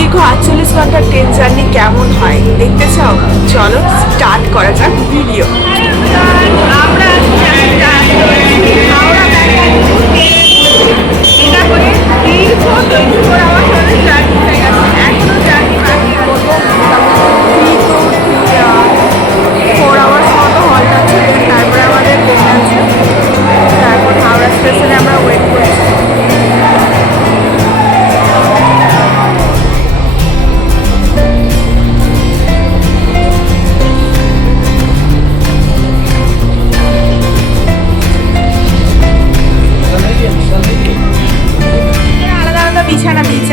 দীর্ঘ আটচল্লিশ ঘণ্টার ট্রেন জার্নি কেমন হয়? দেখতে চাও? চলো স্টার্ট করা যাক ভিডিও দীর্ঘ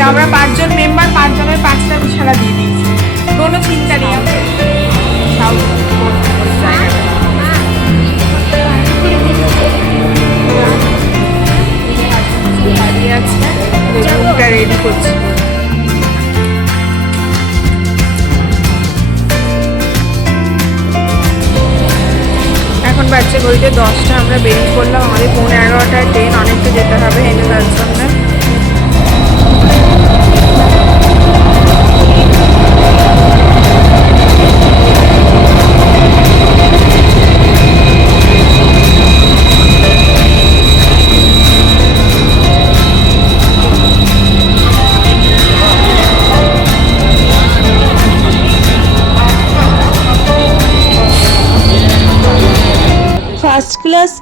আমরা পাঁচজন মেম্বার, পাঁচজনের পাঁচটা বিছানা দিয়ে দিয়েছি। কোনো চিন্তা নেই রেডি করছি। এখন বাচ্চা ঘড়িতে দশটা, আমরা বেরিয়ে পড়লাম। আমাদের পৌনে এগারোটায় ট্রেন, অনেকটা যেতে হবে, হেঁটে তার জন্য।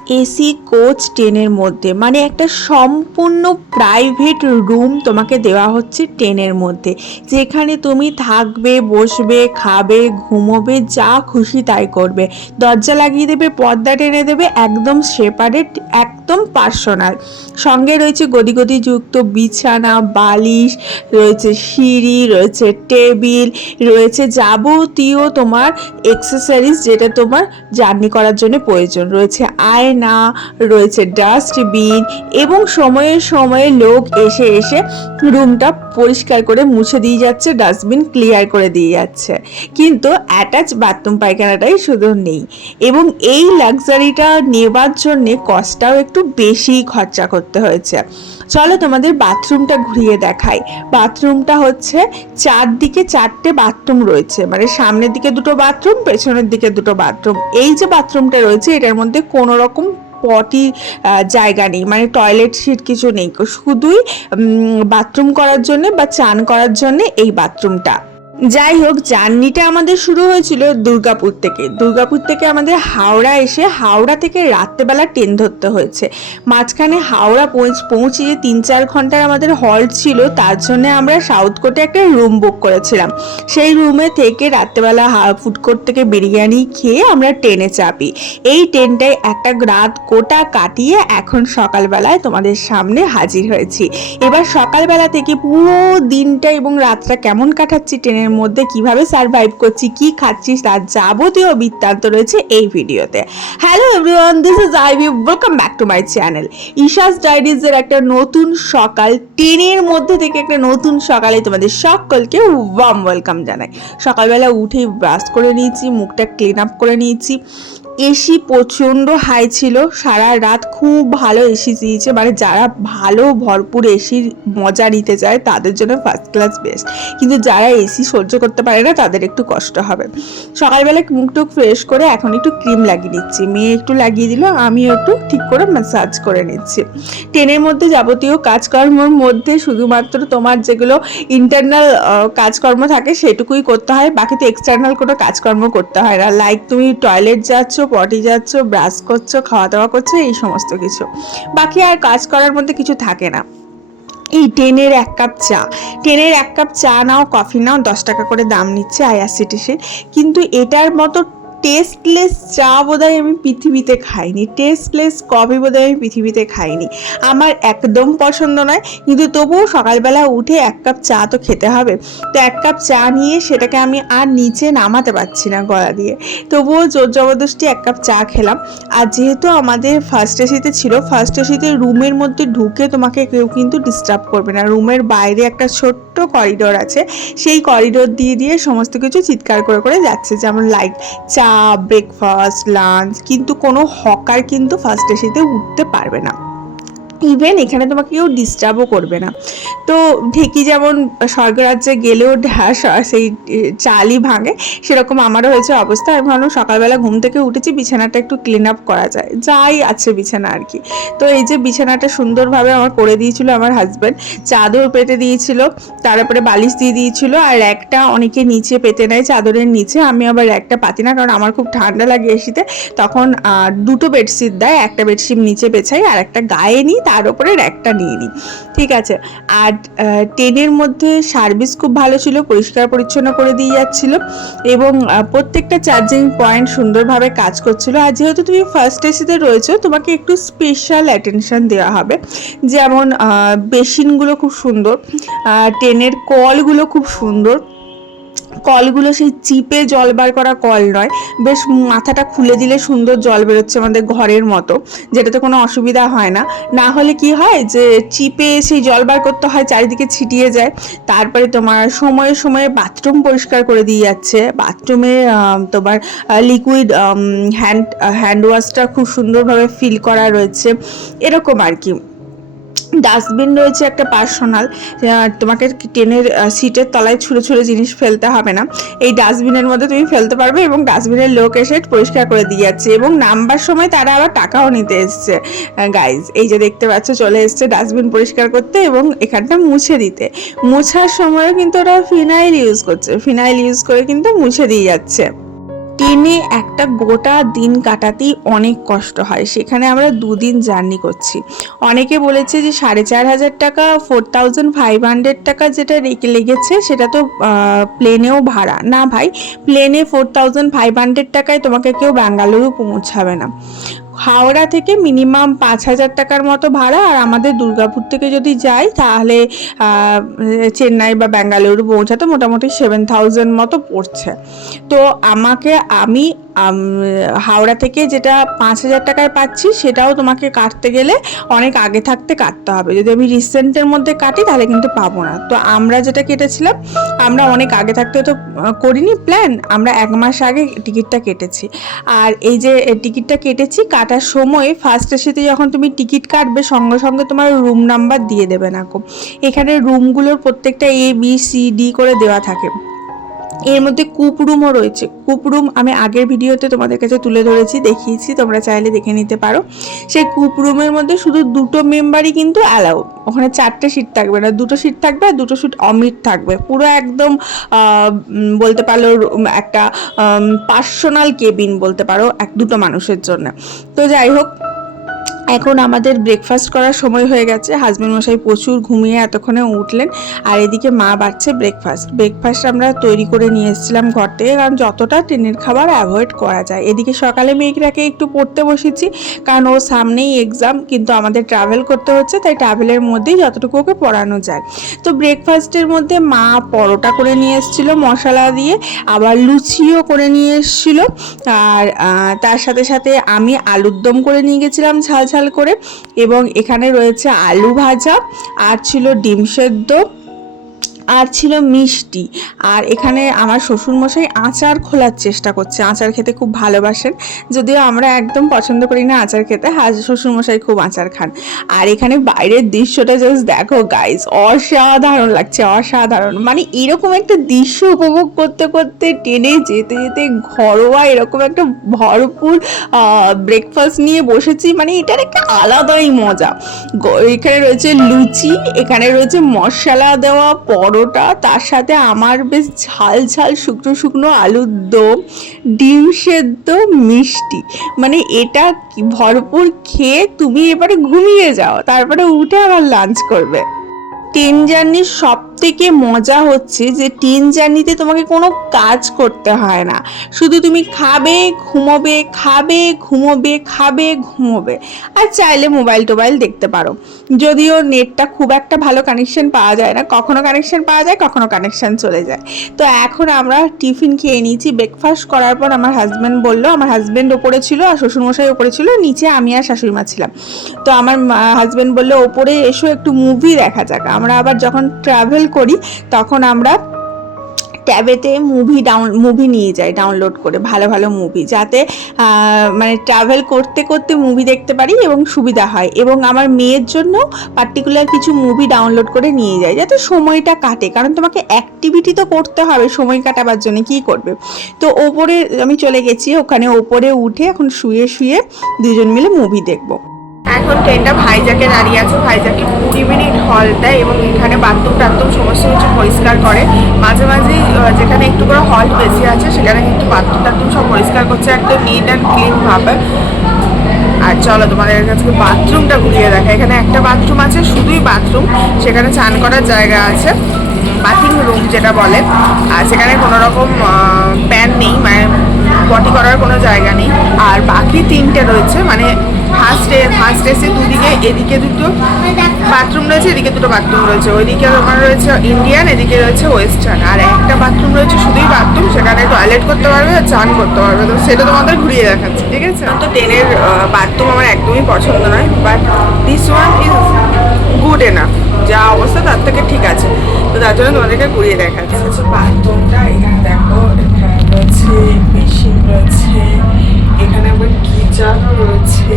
ক্লাস এসি কোচ ট্রেনের মধ্যে। মানে একটা সম্পূর্ণ প্রাইভেট রুম তোমাকে দেওয়া হচ্ছে ট্রেনের মধ্যে। যেখানে তুমি থাকবে, বসবে, খাবে, ঘুমোবে, যা খুশি তাই করবে। দরজা লাগিয়ে দেবে, পর্দা টেনে দেবে, একদম সেপারেট একদম পার্সোনাল সঙ্গে রয়েছে গদি গদিযুক্ত বিছানা, বালিশ, রয়েছে সিঁড়ি, রয়েছে টেবিল, রয়েছে যাবতীয় তোমার এক্সেসরিজ যেটা তোমার জার্নি করার জন্য প্রয়োজন। রয়েছে আয়না রয়েছে ডাস্টবিন এবং সময়ে সময়ে লোক এসে এসে রুমটা পরিষ্কার করে মুছে দিয়ে যাচ্ছে, ডাস্টবিন ক্লিয়ার করে দিয়ে যাচ্ছে। কিন্তু অ্যাটাচ বাথরুম পায়খানাটাই শুধু নেই এবং এই লাক্সারিটা নেবার জন্যে কস্টটাও একটু বেশি খরচা করতে হয়েছে। চলো তোমাদের বাথরুমটা ঘুরিয়ে দেখাই। বাথরুমটা হচ্ছে চারদিকে চারটে বাথরুম রয়েছে মানে সামনের দিকে দুটো বাথরুম, পেছনের দিকে দুটো বাথরুম। এই যে বাথরুমটা রয়েছে, এটার মধ্যে কোনো রকম পটি জায়গা নেই। মানে টয়লেট সিট কিছু নেই। শুধুই বাথরুম করার জন্যে বা চান করার জন্যে এই বাথরুমটা যাই হোক জার্নিটা আমাদের শুরু হয়েছিল দুর্গাপুর থেকে। দুর্গাপুর থেকে আমাদের হাওড়া এসে হাওড়া থেকে রাত্রেবেলা ট্রেন ধরতে হয়েছে। মাঝখানে হাওড়া পৌঁছ যে তিন চার ঘণ্টার আমাদের হল্ট ছিল, তার জন্য আমরা সাউথ কোর্টে একটা রুম বুক করেছিলাম। সেই রুমে থেকে রাত্রেবেলা ফুড কোর্ট থেকে বিরিয়ানি খেয়ে আমরা ট্রেনে চাপি। এই ট্রেনটায় একটা রাত গোটা কাটিয়ে এখন সকালবেলায় তোমাদের সামনে হাজির হয়েছি। এবার সকালবেলা থেকে পুরো দিনটা এবং রাতটা কেমন কাটাচ্ছি ট্রেনের মধ্যে কীভাবে সারভাইভ করছি, কি খাচ্ছিস, তার যাবতীয় বৃত্তান্ত রয়েছে এই ভিডিওতে। Hello everyone this is I V welcome back to my channel Isha's ডায়েরিজের একটা নতুন সকাল, টেনের মধ্যে থেকে একটা নতুন সকালে তোমাদের সকলকে ওয়াম ওয়েলকাম জানাই। সকালবেলা উঠে ব্রাশ করে নিয়েছি, মুখটা ক্লিন আপ করে নিয়েছি। এসি প্রচণ্ড হাই ছিল, সারা রাত খুব ভালো এসি দিয়েছে মানে যারা ভালো ভরপুর এসির মজা নিতে চায় তাদের জন্য ফার্স্ট ক্লাস বেস্ট কিন্তু যারা এসি সহ্য করতে পারে না, তাদের একটু কষ্ট হবে। সকালবেলা মুখ টুক ফ্রেশ করে এখন একটু ক্রিম লাগিয়ে নিচ্ছি। মেয়ে একটু লাগিয়ে দিল, আমিও একটু ঠিক করে ম্যাসাজ করে নিচ্ছি। ট্রেনের মধ্যে যাবতীয় কাজকর্মর মধ্যে শুধুমাত্র তোমার যেগুলো ইন্টারনাল কাজকর্ম থাকে, সেটুকুই করতে হয়, বাকি তো এক্সটার্নাল কোনো কাজকর্ম করতে হয় না। লাইক তুমি টয়লেট যাচ্ছ পটি যাচ্ছ, ব্রাশ করছ খাওয়া দাওয়া করছ, এই সমস্ত কিছু। বাকি আর কাজ করার মধ্যে কিছু থাকে না। এই টেনের এক কাপ চা। টেনের এক কাপ চা নাও, কফি নাও, দশ টাকা করে দাম নিচ্ছে আইআরসিটিসির। কিন্তু এটার মতো টেস্টলেস চা বোধহয় আমি পৃথিবীতে খাইনি। টেস্টলেস কফি বোধহয় আমি পৃথিবীতে খাইনি। আমার একদম পছন্দ নয়, কিন্তু তবুও সকালবেলা উঠে এক কাপ চা তো খেতে হবে। তো এক কাপ চা নিয়ে সেটাকে আমি আর নিচে নামাতে পারছি না গলা দিয়ে। তবুও জোর জবরদস্তি এক কাপ চা খেলাম। আর যেহেতু আমাদের ফার্স্ট এসিতে ছিল ফার্স্ট এসিতে রুমের মধ্যে ঢুকে তোমাকে কেউ কিন্তু ডিস্টার্ব করবে না। রুমের বাইরে একটা ছোট্ট করিডোর আছে। সেই করিডোর দিয়ে দিয়ে সমস্ত কিছু চিৎকার করে করে যাচ্ছে। যেমন লাইট চা ব্রেকফাস্ট লাঞ্চ কিন্তু কোনো হকার কিন্তু ফার্স্ট এসিতে উঠতে পারবে না। ইভেন এখানে তোমাকে কেউ ডিস্টার্বও করবে না। তো ঢেকি যেমন স্বর্গরাজ্যে গেলেও সেই চালই ভাঙে, সেরকম আমারও হয়েছে অবস্থা। আমি ভাবলাম সকালবেলা ঘুম থেকে উঠেছি, বিছানাটা একটু ক্লিন আপ করা যায়। যাই আছে বিছানা আর কি। তো এই যে বিছানাটা সুন্দরভাবে আমার করে দিয়েছিল আমার হাজব্যান্ড চাদর পেতে দিয়েছিল তারপরে বালিশ দিয়ে দিয়েছিল, আর একটা অনেকে নিচে পেতে নেয় চাদরের নিচে, আমি আবার একটা পাতি না, কারণ আমার খুব ঠান্ডা লাগে এসিতে। তখন দুটো বেডশিট দেয়, একটা বেডশিট নিচে পেছাই, আর একটা গায়ে নিই তার উপরে একটা নিয়ে নিই। ঠিক আছে? আর ট্রেনের মধ্যে সার্ভিস খুব ভালো ছিল পরিষ্কার পরিচ্ছন্ন করে দিয়ে যাচ্ছিল এবং প্রত্যেকটা চার্জিং পয়েন্ট সুন্দরভাবে কাজ করছিল। আর যেহেতু তুমি ফার্স্ট এসিতে রয়েছো তোমাকে একটু স্পেশাল অ্যাটেনশন দেওয়া হবে। যেমন বেসিনগুলো খুব সুন্দর আহ, ট্রেনের কলগুলো খুব সুন্দর কলগুলো সেই চিপে জল বার করা কল নয়, বেশ মাথাটা খুলে দিলে সুন্দর জল বেরোচ্ছে আমাদের ঘরের মতো, যেটাতে কোনো অসুবিধা হয় না। না হলে কি হয় যে, চিপে সেই জল বার করতে হয়, চারিদিকে ছিটিয়ে যায়, তারপরে তোমার সময়ে সময়ে বাথরুম পরিষ্কার করে দিয়ে যাচ্ছে। বাথরুমে তোমার লিকুইড হ্যান্ড হ্যান্ড ওয়াশটা খুব সুন্দরভাবে ফিল করা রয়েছে, এরকম আর কি। ডাস্টবিন রয়েছে একটা পার্সোনাল তোমাকে ট্রেনের সিটের তলায় ছুঁড়ে ছুঁড়ে জিনিস ফেলতে হবে না। এই ডাস্টবিনের মধ্যে তুমি ফেলতে পারবে এবং ডাস্টবিনের লোক এসে পরিষ্কার করে দিয়ে যাচ্ছে এবং নামবার সময় তারা আবার টাকাও নিতে এসছে। গাইজ এই যে দেখতে পাচ্ছ, চলে এসছে ডাস্টবিন পরিষ্কার করতে এবং এখানটা মুছে দিতে। মুছার সময়ও কিন্তু ওরা ফিনাইল ইউজ করছে। ফিনাইল ইউজ করে কিন্তু মুছে দিয়ে যাচ্ছে। ট্রেনে একটা গোটা দিন কাটাতেই অনেক কষ্ট হয়। সেখানে আমরা দুদিন জার্নি করছি। অনেকে বলেছে যে সাড়ে চার হাজার টাকা ফোর থাউজেন্ড ফাইভ হান্ড্রেড টাকা যেটা রেখে লেগেছে, সেটা তো প্লেনেও ভাড়া। না ভাই প্লেনে ফোর থাউজেন্ড ফাইভ হান্ড্রেড টাকায় তোমাকে কেউ বেঙ্গালুরু পৌঁছাবে না। হাওড়া থেকে মিনিমাম পাঁচ হাজার টাকার মতো ভাড়া আর আমাদের দুর্গাপুর থেকে যদি যাই, তাহলে চেন্নাই বা ব্যাঙ্গালুরু পৌঁছাতে মোটামুটি সেভেন থাউজেন্ড মতো পড়ছে। তো আমাকে, আমি হাওড়া থেকে যেটা পাঁচ হাজার টাকায় পাচ্ছি, সেটাও তোমাকে কাটতে গেলে অনেক আগে থাকতে কাটতে হবে। যদি আমি রিসেন্টের মধ্যে কাটি, তাহলে কিন্তু পাবো না। তো আমরা যেটা কেটেছিলাম, আমরা অনেক আগে থাকতে তো করিনি প্ল্যান আমরা এক মাস আগে টিকিটটা কেটেছি। আর এই যে টিকিটটা কেটেছি, কাটার সময় ফার্স্ট এসিতে যখন তুমি টিকিট কাটবে, সঙ্গে সঙ্গে তোমার রুম নাম্বার দিয়ে দেবে না এখানে রুমগুলোর প্রত্যেকটা এ বি সি ডি করে দেওয়া থাকে। এর মধ্যে কুপ রুমও রয়েছে। কুপ রুম আমি আগের ভিডিওতে তোমাদের কাছে তুলে ধরেছি, দেখিয়েছি, তোমরা চাইলে দেখে নিতে পারো। সেই কুপ রুমের মধ্যে শুধু দুটো মেম্বারই কিন্তু অ্যালাউ ওখানে চারটে সিট থাকবে না, দুটো সিট থাকবে আর দুটো সিট অমিট থাকবে। পুরো একদম বলতে পারো একটা পার্সোনাল কেবিন বলতে পারো, এক, দুটো মানুষের জন্য। তো যাই হোক এখন আমাদের ব্রেকফাস্ট করার সময় হয়ে গেছে। হাজব্যান্ড মশাই প্রচুর ঘুমিয়ে এতক্ষণে উঠলেন। আর এদিকে মা বাড়ছে ব্রেকফাস্ট ব্রেকফাস্ট আমরা তৈরি করে নিয়ে এসেছিলাম ঘর থেকে, কারণ যতটা ট্রেনের খাবার অ্যাভয়েড করা যায়। এদিকে সকালে মেঘরাকে একটু পড়তে বসেছি, কারণ ও সামনেই এক্সাম কিন্তু আমাদের ট্রাভেল করতে হচ্ছে, তাই ট্রাভেলের মধ্যেই যতটুকু ওকে পড়ানো যায়। তো ব্রেকফাস্টের মধ্যে মা পরোটা করে নিয়ে এসেছিল মশলা দিয়ে, আবার লুচিও করে নিয়ে এসেছিল। আর তার সাথে সাথে আমি আলুর দম করে নিয়ে গেছিলাম ঝাল ঝাল করে এবং এখানে রয়েছে আলু ভাজা আর ছিল ডিম সেদ্ধ। আর ছিল মিষ্টি। আর এখানে আমার শ্বশুরমশাই আচার খোলার চেষ্টা করছে, আচার খেতে খুব ভালোবাসেন। যদিও আমরা একদম পছন্দ করি না আচার খেতে হাজ শ্বশুরমশাই খুব আচার খান। আর এখানে বাইরের দৃশ্যটা জাস্ট দেখো গাইজ অসাধারণ লাগছে, অসাধারণ। মানে এরকম একটা দৃশ্য উপভোগ করতে করতে টেনে যেতে যেতে ঘরোয়া এরকম একটা ভরপুর ব্রেকফাস্ট নিয়ে বসেছি মানে এটার একটা আলাদাই মজা। এখানে রয়েছে লুচি, এখানে রয়েছে মশলা দেওয়া পরোটা, তার সাথে আমার বেশ ঝাল ঝাল শুকনো শুকনো আলুর দম, ডিম সেদ্ধ, মিষ্টি। মানে এটা ভরপুর খেয়ে তুমি এবারে ঘুমিয়ে যাও, তারপরে উঠে আবার লাঞ্চ করবে। ট্রেন জার্নির সব থেকে মজা হচ্ছে যে ট্রেন জার্নিতে তোমাকে কোনো কাজ করতে হয় না। শুধু তুমি খাবে, ঘুমোবে খাবে ঘুমোবে খাবে, ঘুমোবে। আর চাইলে মোবাইল টোবাইল দেখতে পারো। যদিও নেটটা খুব একটা ভালো কানেকশন পাওয়া যায় না। কখনো কানেকশন পাওয়া যায়, কখনো কানেকশন চলে যায়। তো এখন আমরা টিফিন খেয়ে নিয়েছি। ব্রেকফাস্ট করার পর আমার হাজব্যান্ড বলল, আমার হাজব্যান্ড ওপরে ছিল আর শ্বশুরমশাই ওপরে ছিল, নিচে আমি আর শাশুড়ি মা ছিলাম। তো আমার হাজব্যান্ড বলল, ওপরে এসো, একটু মুভি দেখা যাক। আমরা আবার যখন ট্রাভেল করি, তখন আমরা ট্যাবেতে মুভি ডাউন মুভি নিয়ে যাই ডাউনলোড করে, ভালো ভালো মুভি যাতে মানে ট্রাভেল করতে করতে মুভি দেখতে পারি এবং সুবিধা হয়। এবং আমার মেয়ের জন্য পার্টিকুলার কিছু মুভি ডাউনলোড করে নিয়ে যাই, যাতে সময়টা কাটে। কারণ তোমাকে অ্যাক্টিভিটি তো করতে হবে, সময় কাটাবার জন্য কি করবে? তো ওপরে আমি চলে গেছি, ওখানে ওপরে উঠে এখন শুয়ে শুয়ে দুজন মিলে মুভি দেখব। এখন ট্রেনটা ভাইজাকে দাঁড়িয়ে আছে ভাইজাকে কুড়ি মিনিট হল দেয় এবং এখানে বাথরুম টাথরুম সমস্ত কিছু পরিষ্কার করে। মাঝে মাঝে যেখানে একটু করে হল্ট বেশি আছে, সেখানে কিন্তু বাথরুম টাথরুম সব পরিষ্কার করছে, একদম নিট অ্যান্ড ক্লিন ভাবে। আর চলো তোমাদের কাছে বাথরুমটা ঘুরিয়ে দেখা এখানে একটা বাথরুম আছে, শুধুই বাথরুম, সেখানে চান করার জায়গা আছে বাথিং রুম যেটা বলে। আর সেখানে কোনো রকম প্যান নেই মানে পটি করার কোনো জায়গা নেই। আর বাকি তিনটে রয়েছে মানে ফার্স্ট ফার্স্ট এসে দুদিকে এদিকে দুটো বাথরুম রয়েছে এদিকে দুটো বাথরুম রয়েছে। ওইদিকে তোমার রয়েছে ইন্ডিয়ান এদিকে রয়েছে ওয়েস্টার্ন আর একটা বাথরুম রয়েছে শুধুই বাথরুম সেখানে টয়লেট করতে পারবে আর চান করতে পারবে। তো সেটা তোমাদের ঘুরিয়ে দেখাচ্ছি ঠিক আছে? তো ট্রেনের বাথরুম আমার একদমই পছন্দ নয় but this one is good enough যা অবস্থা তার থেকে ঠিক আছে। তো তার জন্য তোমাদেরকে ঘুরিয়ে দেখাচ্ছি। বাথরুমটা গিজারও রয়েছে,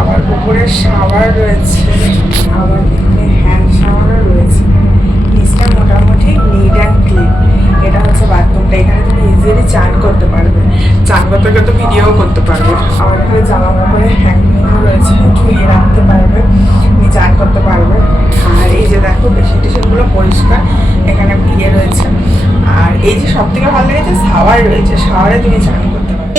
আবার উপরে শাওয়ার রয়েছে, আবার এখানে হ্যান্ড শাওয়ারও রয়েছে। নিচটা মোটামুটি নিট অ্যান্ড ক্লিন এটা হচ্ছে বাথরুমটা। এখানে তুমি ইজিলি চান করতে পারবে। চান করতে করতে ভিডিও করতে পারবে। আবার এখানে জামা কাপড়ে হ্যাঙ্গিংও রয়েছে। ঝুলিয়ে রাখতে পারবে। তুমি চান করতে পারবে। আর এই যে দেখো বেশি টেশনগুলো পরিষ্কার। এখানে ইয়ে রয়েছে। আর এই যে সব থেকে ভালো লেগেছে, শাওয়ার রয়েছে। শাওয়ারে তুমি চান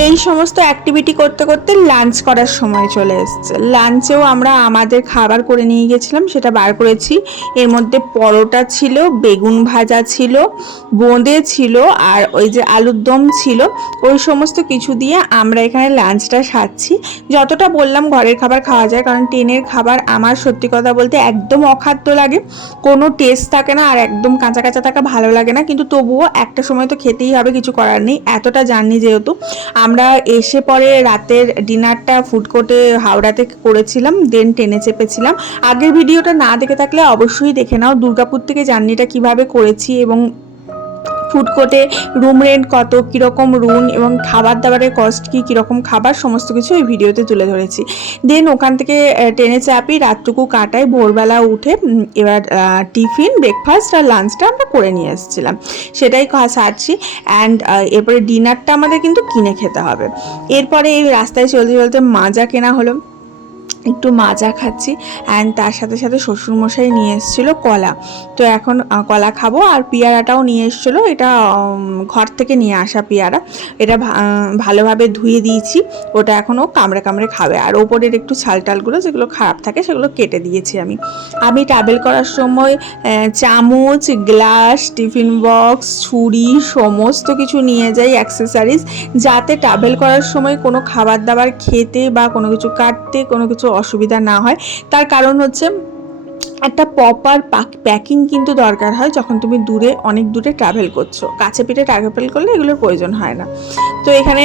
এই সমস্ত অ্যাক্টিভিটি করতে করতে লাঞ্চ করার সময় চলে এসছে। লাঞ্চেও আমরা আমাদের খাবার করে নিয়ে গেছিলাম সেটা বার করেছি। এর মধ্যে পরোটা ছিল, বেগুন ভাজা ছিল, বোঁদে ছিল, আর ওই যে আলুর দম ছিল, ওই সমস্ত কিছু দিয়ে আমরা এখানে লাঞ্চটা সারছি। যতটা বললাম ঘরের খাবার খাওয়া যায়, কারণ ট্রেনের খাবার আমার সত্যি কথা বলতে একদম অখাদ্য লাগে। কোনো টেস্ট থাকে না আর একদম কাঁচা কাঁচা থাকা ভালো লাগে না, কিন্তু তবুও একটা সময় তো খেতেই হবে, কিছু করার নেই। এতটা জার্নি যেহেতু আমরা এসে পরে রাতের ডিনারটা ফুড কোর্টে হাওড়াতে করেছিলাম দেন ট্রেনে চেপেছিলাম। আগের ভিডিওটা না দেখে থাকলে অবশ্যই দেখে নাও, দুর্গাপুর থেকে জার্নিটা কীভাবে করেছি এবং ফুড কোর্টে রুম রেন্ট কত, কীরকম রুম এবং খাবার দাবারের কস্ট কী, কীরকম খাবার, সমস্ত কিছু ওই ভিডিওতে তুলে ধরেছি। দেন ওখান থেকে ট্রেনে চাপি রাতটুকু কাটাই ভোরবেলা উঠে এবার টিফিন ব্রেকফাস্ট আর লাঞ্চটা আমরা করে নিয়ে এসেছিলাম। সেটাই সারছি অ্যান্ড এরপরে ডিনারটা আমাদের কিন্তু কিনে খেতে হবে। এরপরে এই রাস্তায় চলতে চলতে মাজা কেনা হলো। একটু মাজা খাচ্ছি অ্যান্ড তার সাথে সাথে শ্বশুরমশাই নিয়ে এসেছিল কলা। তো এখন কলা খাব আর পেয়ারাটাও নিয়ে এসেছিল। এটা ঘর থেকে নিয়ে আসা পেয়ারা। এটা ভালোভাবে ধুয়ে দিয়েছি। ওটা এখনও কামড়ে কামড়ে খাবে। আর ওপরের একটু ছাল টালগুলো যেগুলো খারাপ থাকে সেগুলো কেটে দিয়েছি আমি। আমি ট্রাভেল করার সময় চামচ গ্লাস টিফিন বক্স ছুরি, সমস্ত কিছু নিয়ে যাই অ্যাক্সেসারিজ যাতে ট্রাভেল করার সময় কোনো খাবার দাবার খেতে বা কোনো কিছু কাটতে, কোনো কিছু অসুবিধা না হয়। তার কারণ হচ্ছে একটা প্রপার পাক প্যাকিং কিন্তু দরকার হয় যখন তুমি দূরে, অনেক দূরে ট্রাভেল করছ। কাছে পিঠে ট্রাভেল করলে এগুলোর প্রয়োজন হয় না। তো এখানে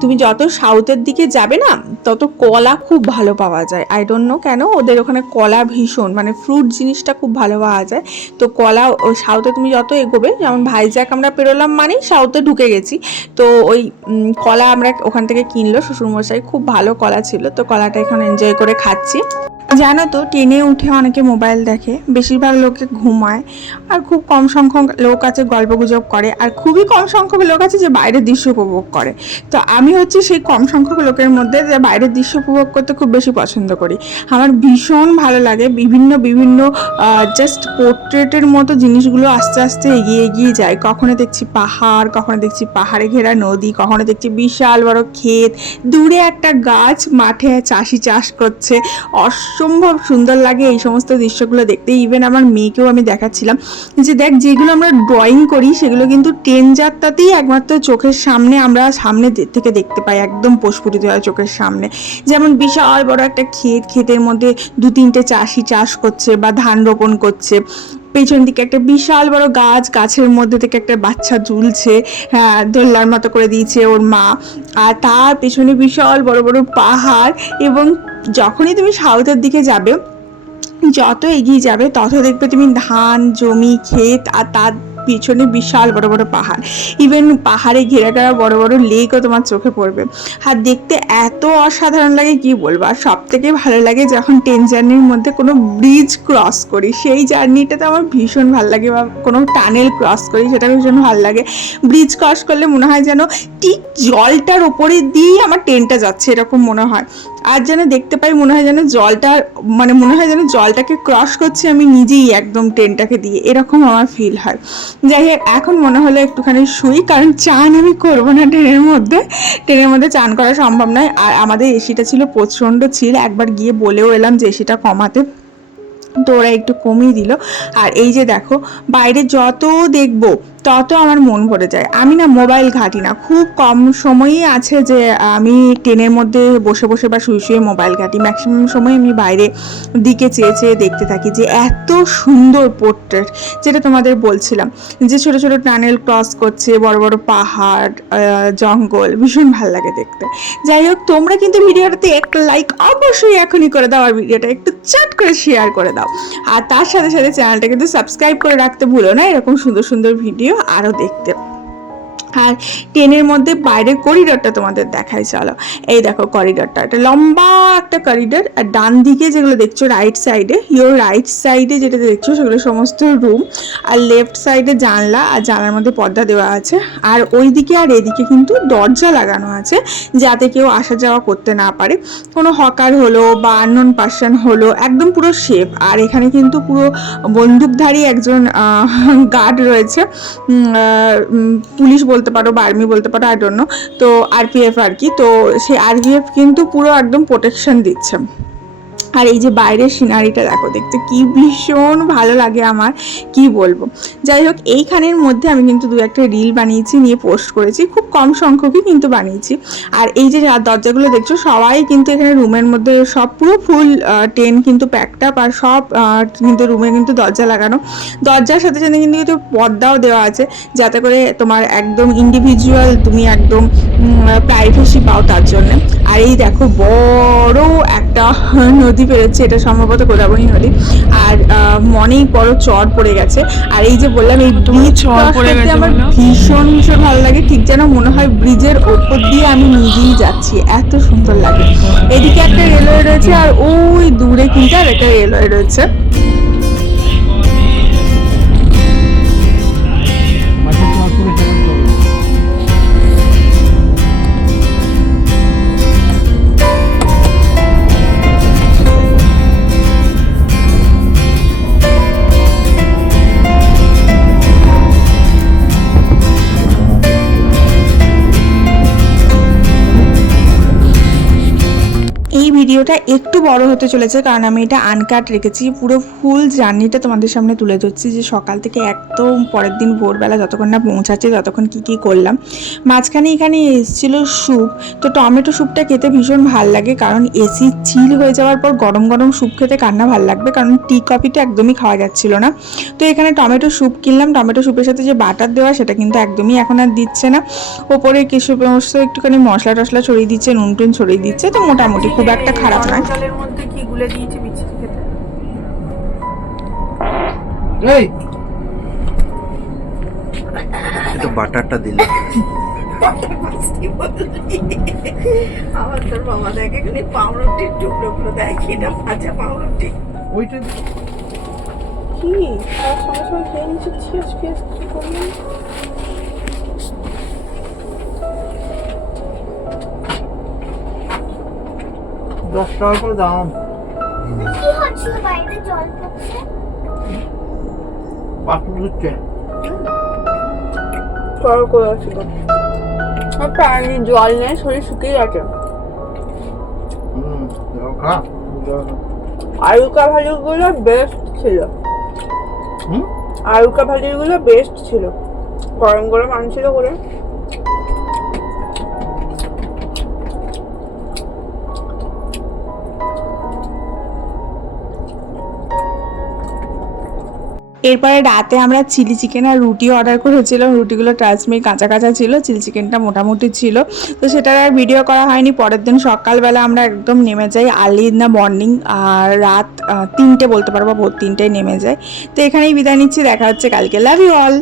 তুমি যত সাউথের দিকে যাবে না, তত কলা খুব ভালো পাওয়া যায়। আই ডোন্ট নো কেন ওদের ওখানে কলা ভীষণ মানে ফ্রুট জিনিসটা খুব ভালো পাওয়া যায়। তো কলা সাউথে তুমি যত এগোবে, যেমন ভাইজ্যাক আমরা পেরোলাম মানেই সাউথে ঢুকে গেছি। তো ওই কলা আমরা ওখান থেকে কিনলো, শ্বশুরমশাই খুব ভালো কলা ছিল, তো কলাটা এখন এনজয় করে খাচ্ছি। জানো তো, ট্রেনে উঠে অনেকে মোবাইল দেখে, বেশিরভাগ লোকে ঘুমায়, আর খুব কম সংখ্যক লোক আছে গল্পগুজব করে, আর খুবই কম সংখ্যক লোক আছে যে বাইরের দৃশ্য উপভোগ করে। তো আমি হচ্ছে সেই কম সংখ্যক লোকের মধ্যে যে বাইরের দৃশ্য উপভোগ করতে খুব বেশি পছন্দ করি। আমার ভীষণ ভালো লাগে, বিভিন্ন বিভিন্ন জাস্ট পোর্ট্রেটের মতো জিনিসগুলো আস্তে আস্তে এগিয়ে এগিয়ে যায় কখনো দেখছি পাহাড়, কখনো দেখছি পাহাড়ে ঘেরা নদী, কখনো দেখছি বিশাল বড় ক্ষেত, দূরে একটা গাছ মাঠে চাষি চাষ করছে অসম্ভব সুন্দর লাগে এই সমস্ত দৃশ্যগুলো দেখতে। ইভেন আমার মেয়েকেও আমি দেখাচ্ছিলাম। যে দেখ, যেগুলো আমরা ড্রয়িং করি, সেগুলো কিন্তু ট্রেন যাত্রাতেই একমাত্র চোখের সামনে আমরা সামনে থেকে দেখতে পাই, একদম প্রস্ফুটিত হয় চোখের সামনে। যেমন বিশাল বড় একটা ক্ষেত, ক্ষেতের মধ্যে দু তিনটে চাষি চাষ করছে বা ধান রোপণ করছে। পেছন দিকে একটা বিশাল বড় গাছ গাছের মধ্যে থেকে একটা বাচ্চা ঝুলছে হ্যাঁ দোল্লার মতো করে দিয়েছে ওর মা। আর তার পেছনে বিশাল বড় বড় পাহাড় এবং যখনই তুমি সাউথের দিকে যাবে, যত এগিয়ে যাবে, তত দেখবে তুমি ধান, জমি, ক্ষেত, আর তার পিছনে বিশাল বড় বড় পাহাড়। ইভেন পাহাড়ে ঘেরা ঘেরা বড় বড় লেকও তোমার চোখে পড়বে। আর দেখতে এত অসাধারণ লাগে, কি বলব? আর সব থেকে ভালো লাগে যখন ট্রেন জার্নির মধ্যে কোনো ব্রিজ ক্রস করি। সেই জার্নিটাতে আমার ভীষণ ভালো লাগে বা কোনো টানেল ক্রস করি, সেটা ভীষণ ভালো লাগে। ব্রিজ ক্রস করলে মনে হয় যেন ঠিক জলটার ওপরে দিয়েই আমার ট্রেনটা যাচ্ছে, এরকম মনে হয়। আর যেন দেখতে পাই মনে হয় যেন জলটা মানে মনে হয় যেন জলটাকে ক্রস করছে আমি নিজেই একদম ট্রেনটাকে দিয়ে। এরকম আমার ফিল হয়। যাই হোক, এখন মনে হলো একটুখানি শুই, কারণ চান আমি করব না ট্রেনের মধ্যে। ট্রেনের মধ্যে চান করা সম্ভব নয়। আর আমাদের এসিটা ছিল প্রচণ্ড ছিল। একবার গিয়ে বলেও এলাম যে এসিটা কমাতে। তো ওরা একটু কমিয়ে দিল। আর এই যে দেখো, বাইরে যত দেখব তত আমার মন ভরে যায়। আমি না মোবাইল ঘাঁটি না। খুব কম সময়ই আছে যে আমি ট্রেনের মধ্যে বসে বসে বা শুয়ে শুয়ে মোবাইল ঘাঁটি। ম্যাক্সিমাম সময় আমি বাইরে দিকে চেয়ে চেয়ে দেখতে থাকি যে এত সুন্দর পোর্ট্রেট যেটা তোমাদের বলছিলাম। যে ছোট ছোট টানেল ক্রস করছে, বড় বড় পাহাড় জঙ্গল, ভীষণ ভালো লাগে দেখতে। যাই হোক, তোমরা কিন্তু ভিডিওটাতে একটা লাইক অবশ্যই এখনই করে দাও আর ভিডিওটা একটু চাট করে শেয়ার করে দাও। আর তার সাথে সাথে চ্যানেলটা কিন্তু সাবস্ক্রাইব করে রাখতে ভুলো না। এরকম সুন্দর সুন্দর ভিডিও আরও দেখতে আর ট্রেনের মধ্যে বাইরের করিডোরটা তোমাদের দেখাই, চলো। এই দেখো করিডোরটা একটা লম্বা একটা করিডোর আর ডান দিকে যেগুলো দেখছ রাইট সাইডে ইয়োর রাইট সাইডে যেটা দেখছ, সেগুলো সমস্ত রুম আর লেফট সাইডে জানলা, আর জানলার মধ্যে পর্দা দেওয়া আছে। আর ওই দিকে আর এদিকে কিন্তু দরজা লাগানো আছে, যাতে কেউ আসা যাওয়া করতে না পারে। কোনো হকার হলো বা আননোন পার্সন হলো, একদম পুরো সেফ আর এখানে কিন্তু পুরো বন্দুকধারী একজন গার্ড রয়েছে। পুলিশ বলতে পারো বা আর্মি বলতে পারো আই ডোন্ট নো তো আরপিএফ আর কি, তো সেই আরপিএফ কিন্তু পুরো একদম প্রোটেকশন দিচ্ছে। আর এই যে বাইরের সিনারিটা দেখো, দেখতে কি ভীষণ ভালো লাগে আমার, কি বলব। যাই হোক, এইখানের মধ্যে আমি কিন্তু দু একটা রিল বানিয়েছি, নিয়ে পোস্ট করেছি, খুব কম সংখ্যকই কিন্তু বানিয়েছি। আর এই যে দরজাগুলো দেখছ, সবাই কিন্তু এখানে রুমের মধ্যে সব পুরো ফুল টেন কিন্তু প্যাকড আপ আর সব কিন্তু রুমে কিন্তু দরজা লাগানো। দরজার সাথে সাথে কিন্তু কিন্তু পর্দাও দেওয়া আছে, যাতে করে তোমার একদম ইন্ডিভিজুয়াল তুমি একদম প্রাইভেসি পাও তার জন্য। আর এই দেখো, বড় একটা পেরোচ্ছে এটা সম্ভবত গোদাবরী নদী। আর মনেই বড় চর পড়ে গেছে। আর এই যে বললাম এই ব্রিজ চর পড়ে গেছে আমার ভীষণ ভীষণ ভালো লাগে। ঠিক যেন মনে হয় ব্রিজের ওপর দিয়ে আমি নিজেই যাচ্ছি। এত সুন্দর লাগে। এদিকে একটা রেলওয়ে রয়েছে আর ওই দূরে কিন্তু আর একটা রেলওয়ে রয়েছে। ভিডিওটা একটু বড় হতে চলেছে, কারণ আমি এটা আনকাট রেখেছি। পুরো ফুল জার্নিটা তোমাদের সামনে তুলে ধরছি যে সকাল থেকে একদম পরের দিন ভোরবেলা যতক্ষণ না পৌঁছাচ্ছে ততক্ষণ কি কি করলাম। মাঝখানে এখানে এসেছিল স্যুপ তো টমেটো স্যুপটা খেতে ভীষণ ভালো লাগে, কারণ এসি চিল হয়ে যাওয়ার পর গরম গরম স্যুপ খেতে কান্না ভালো লাগবে, কারণ টি কফিটা একদমই খাওয়া যাচ্ছিল না। তো এখানে টমেটো স্যুপ কিনলাম। টমেটো স্যুপের সাথে যে বাটার দেওয়া, সেটা কিন্তু একদমই এখন আর দিচ্ছে না। ওপরে কিছু অবশ্য একটুখানি মশলা টশলা ছড়িয়ে দিচ্ছে নুন টুন ছড়িয়ে দিচ্ছে, তো মোটামুটি খুব একটা খারাপ নয়। জলের মধ্যে কি গুলে দিয়েছি বিচ্ছিরি খেতে এই! একটু বাটারটা দিলে। আবার তোর বাবা দেখে এখানে পাউরুটির টুকরো গুলো দেখি না ভাজা পাউরুটি। ওইটা কি? সঙ্গে সঙ্গে খেয়ে নিচ্ছে কিছু দশ টাকা করে দাম কি হচ্ছিল বাইরে জল পড়ছে? করে নেই শরীর শুকিয়ে গেছে আলুকা ভালিগুলো বেস্ট ছিল। হুম? আলুকা ভালিগুলো বেস্ট ছিল। গরম গরম আনছিল করে এরপরে রাতে আমরা চিলি চিকেন আর রুটি অর্ডার করেছিলাম রুটিগুলো ট্রান্সমি কাঁচা কাঁচা ছিল, চিলি চিকেনটা মোটামুটি ছিল। তো সেটার আর ভিডিও করা হয়নি। পরের দিন সকালবেলা আমরা একদম নেমে যাই আর্লি ইন দ্য মর্নিং, আর রাত তিনটে বলতে পারব ভোর তিনটেয় নেমে যাই। তো এখানেই বিদায় নিচ্ছি, দেখা হচ্ছে কালকে। Love you all